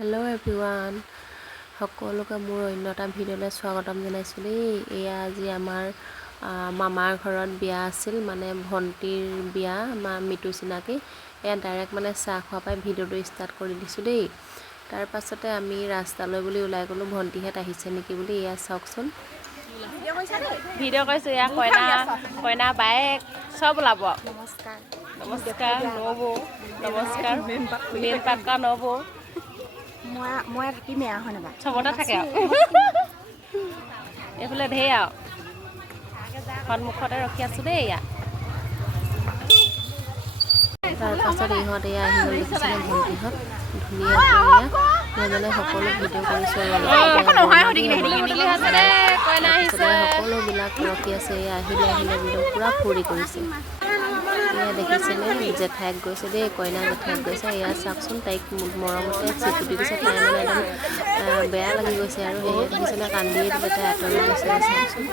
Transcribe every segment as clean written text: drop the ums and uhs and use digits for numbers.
Hello' everyone, সকলোকে মোৰ অন্য এটা ভিডিঅ'লৈ স্বাগতম জনাইছোঁ দেই। এয়া আজি আমাৰ মামাৰ ঘৰত বিয়া আছিল, মানে ভণ্টিৰ বিয়া, আমাৰ মিতু চিনাকি। এয়া ডাইৰেক্ট মানে চাহ খোৱা পাই ভিডিঅ'টো ষ্টাৰ্ট কৰি দিছোঁ দেই। তাৰ পাছতে আমি ৰাস্তালৈ বুলি ওলাই গ'লোঁ, ভণ্টিহঁত আহিছে নেকি বুলি। এয়া চাওকচোন, ভিডিঅ' কৰিছোঁ। এয়া কইনা বায়েক চব ওলাব। নমস্কাৰ নবৌ, নমস্কাৰ মেইন পাক্কা নবৌ। মই থাকিমে হয় নাবা চবতে থাকে আৰু এইফালে ঢেৰ আৰু সন্মুখতে ৰখি আছোঁ দেই। ইয়াত তাৰপাছত ইহঁত এয়া আহি গ'ল, দেখিছেনে ভণ্টিহঁত ধুনীয়াকৈ। এয়া মই মানে সকলো ভিডিঅ' কৰিছোঁ আৰু সকলোবিলাক ৰখি আছে। এয়া আহিলে একদম পূৰা ফূৰ্তি কৰিছে। এয়া দেখিছেনে জেঠাইক গৈছে দেই, কইনা জেঠাইক গৈছে। এয়া চাওকচোন, তাইক মৰমতে চিকুটি দিছে। তাই মানে একদম বেয়া লাগি গৈছে আৰু সেয়ে দেখিছেনে কান্দিয়ে দিলে, তাই আঁতৰি গৈছে। চাওকচোন,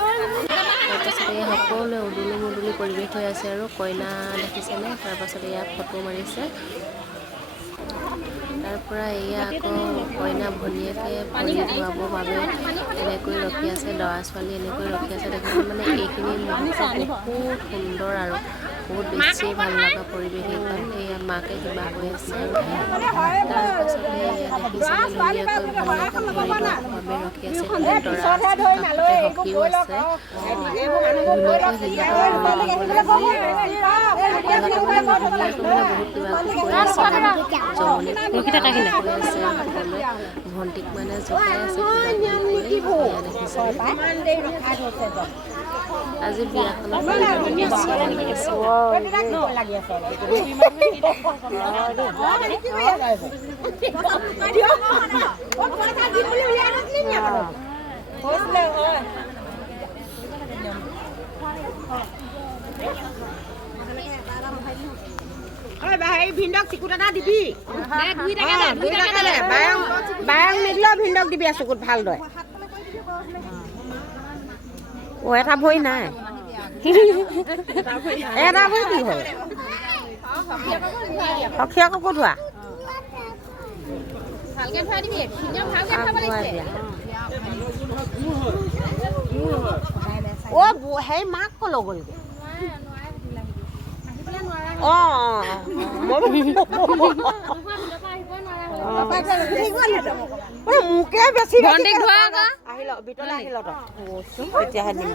তাৰপাছত এয়া সকলোৱে উদুলি মুদুলি পৰিৱেশ হৈ আছে আৰু কইনা দেখিছেনে। তাৰপাছত এয়া ফটো মাৰিছে। তাৰপৰা এয়া আকৌ কইনা ভনীয়েকে ভৰি ধুৱাবৰ বাবে এনেকৈ ৰখি আছে, ল'ৰা ছোৱালী এনেকৈ ৰখি আছে। দেখিছে মানে এইখিনি মুহূৰ্ত বহুত সুন্দৰ আৰু বহুত বেছি ভাল লগা পৰিৱেশ এইখন। এয়া মাকে কিবা কৈ আছে। তাৰপাছতে এয়া দেখিছেনে ধুনীয়াকৈ ভনীয়েকে ভৰি ধুৱাৰ বাবে ৰখি আছে। দৰা কাষতে সখীও আছে, ধুনীয়াকৈ সিহঁতক বহুত কিবা কৈ আছে। জমনি কৈ আছে সকলোৱে, ভণ্টিক মানে জোকাই আছে কিবা কিবি দেখিছে। আজি বিয়াখনত ভিন্দক চিকুট এটা দিবি, বায়ং নিদিলেও ভিন্দক দিবি চকুত ভালদৰে। এটা ভৰি নাই, এটা ভৰি কি হ'ল? সখীয়কো ধোৱা, সেই মাক কলৈ গ'লগে? মোকে বেছি আহিল ভিতৰলৈ আহিল তেতিয়াহে দিম।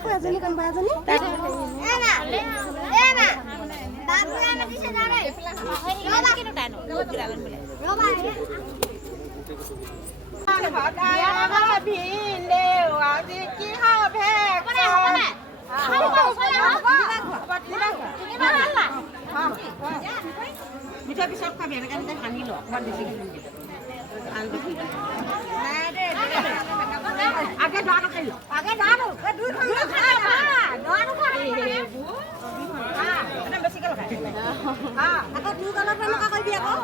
মিঠা পিছত খাবি, এনেকে এনেকে সানি ল অকমান বেছি। আগে দোৱাটো খাই ল, আগে দোৱাটো বেছিকে লগাই আকৌ দুই কলত এনেকুৱা কৰিবি আকৌ।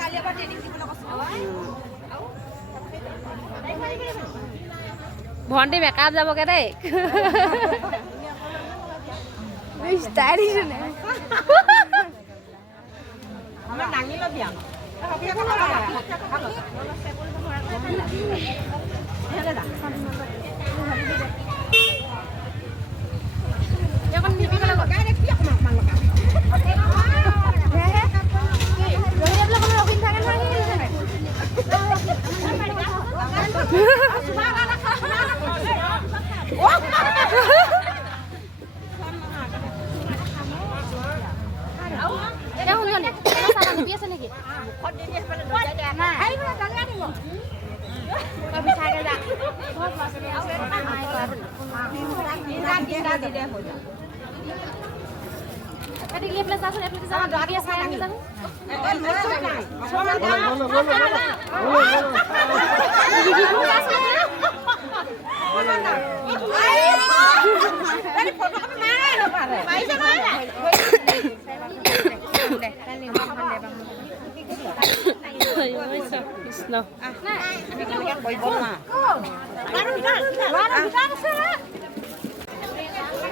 কালি এবাৰ ট্ৰেইনিং দিবলৈ কৈছোঁ। ভণ্টি মেকআপ যাবগে দেই। দাঙি ল'বি আকৌ।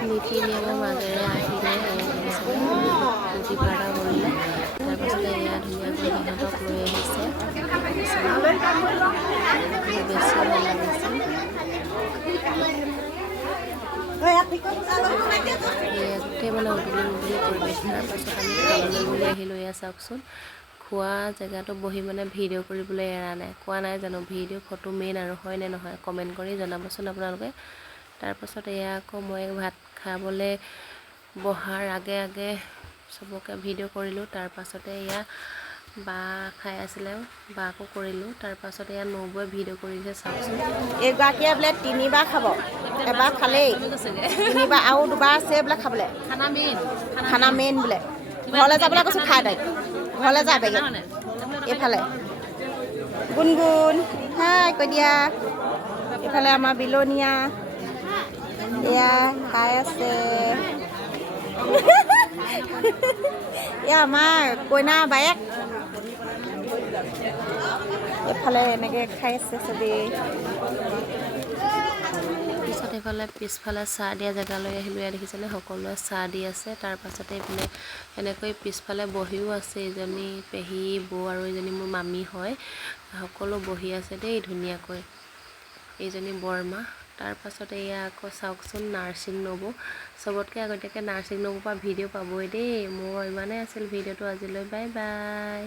নীতি নিয়মৰ মাজেৰে আহিলে মানে উদুলি মুদুলি পৰিৱেশ। তাৰপাছত আমি খাবলৈ বুলি আহিলোঁ। এয়া চাওকচোন, খোৱা জেগাটো বহি মানে ভিডিঅ' কৰিবলৈ এৰা নাই। কোৱা নাই জানো ভিডিঅ' ফটো মেইন আৰু হয় নে নহয় কমেণ্ট কৰি জনাবচোন আপোনালোকে। তাৰপাছত এয়া আকৌ মই ভাত খাবলৈ বহাৰ আগে আগে চবকে ভিডিঅ' কৰিলোঁ। তাৰপাছতে এয়া বা খাই আছিলে, বাকো কৰিলোঁ। তাৰপাছত এয়া নবৌৱে ভিডিঅ' কৰিছে চাওকচোন। এইগৰাকীয়ে বোলে 3বাৰ খাব, এবাৰ খালেই, 3বাৰ আৰু 2বাৰ আছে বোলে খাবলৈ। খানা মেইন বোলে। ঘৰলৈ যাবলৈ কৈছোঁ, খাই তাইক ঘৰলৈ যা বেগত। এইফালে গুণগুণ হাই কৈ দিয়া। এইফালে আমাৰ বিলনীয়া এয়া খাই আছে। এয়া আমাৰ কইনা বায়েক এইফালে এনেকৈ খাই আছে চবেই। পিছত এইফালে পিছফালে চাহ দিয়া জেগালৈ আহিলোঁ। ইয়াত দেখিছেনে সকলোৱে চাহ দি আছে। তাৰপাছতে এইফালে এনেকৈ পিছফালে বহিও আছে এজনী পেহী বৌ আৰু এজনী মোৰ মামী হয়। সকলো বহি আছে দেই ধুনীয়াকৈ, এইজনী বৰমা। তাৰপাছতে এয়া আকৌ চাওকচোন নাৰ্ছিং নবৌ, চবতকৈ আগতীয়াকৈ নাৰ্ছিং নবৌৰ পৰা ভিডিঅ' পাবই দেই। মোৰ ইমানেই আছিল ভিডিঅ'টো আজিলৈ, বাই বাই।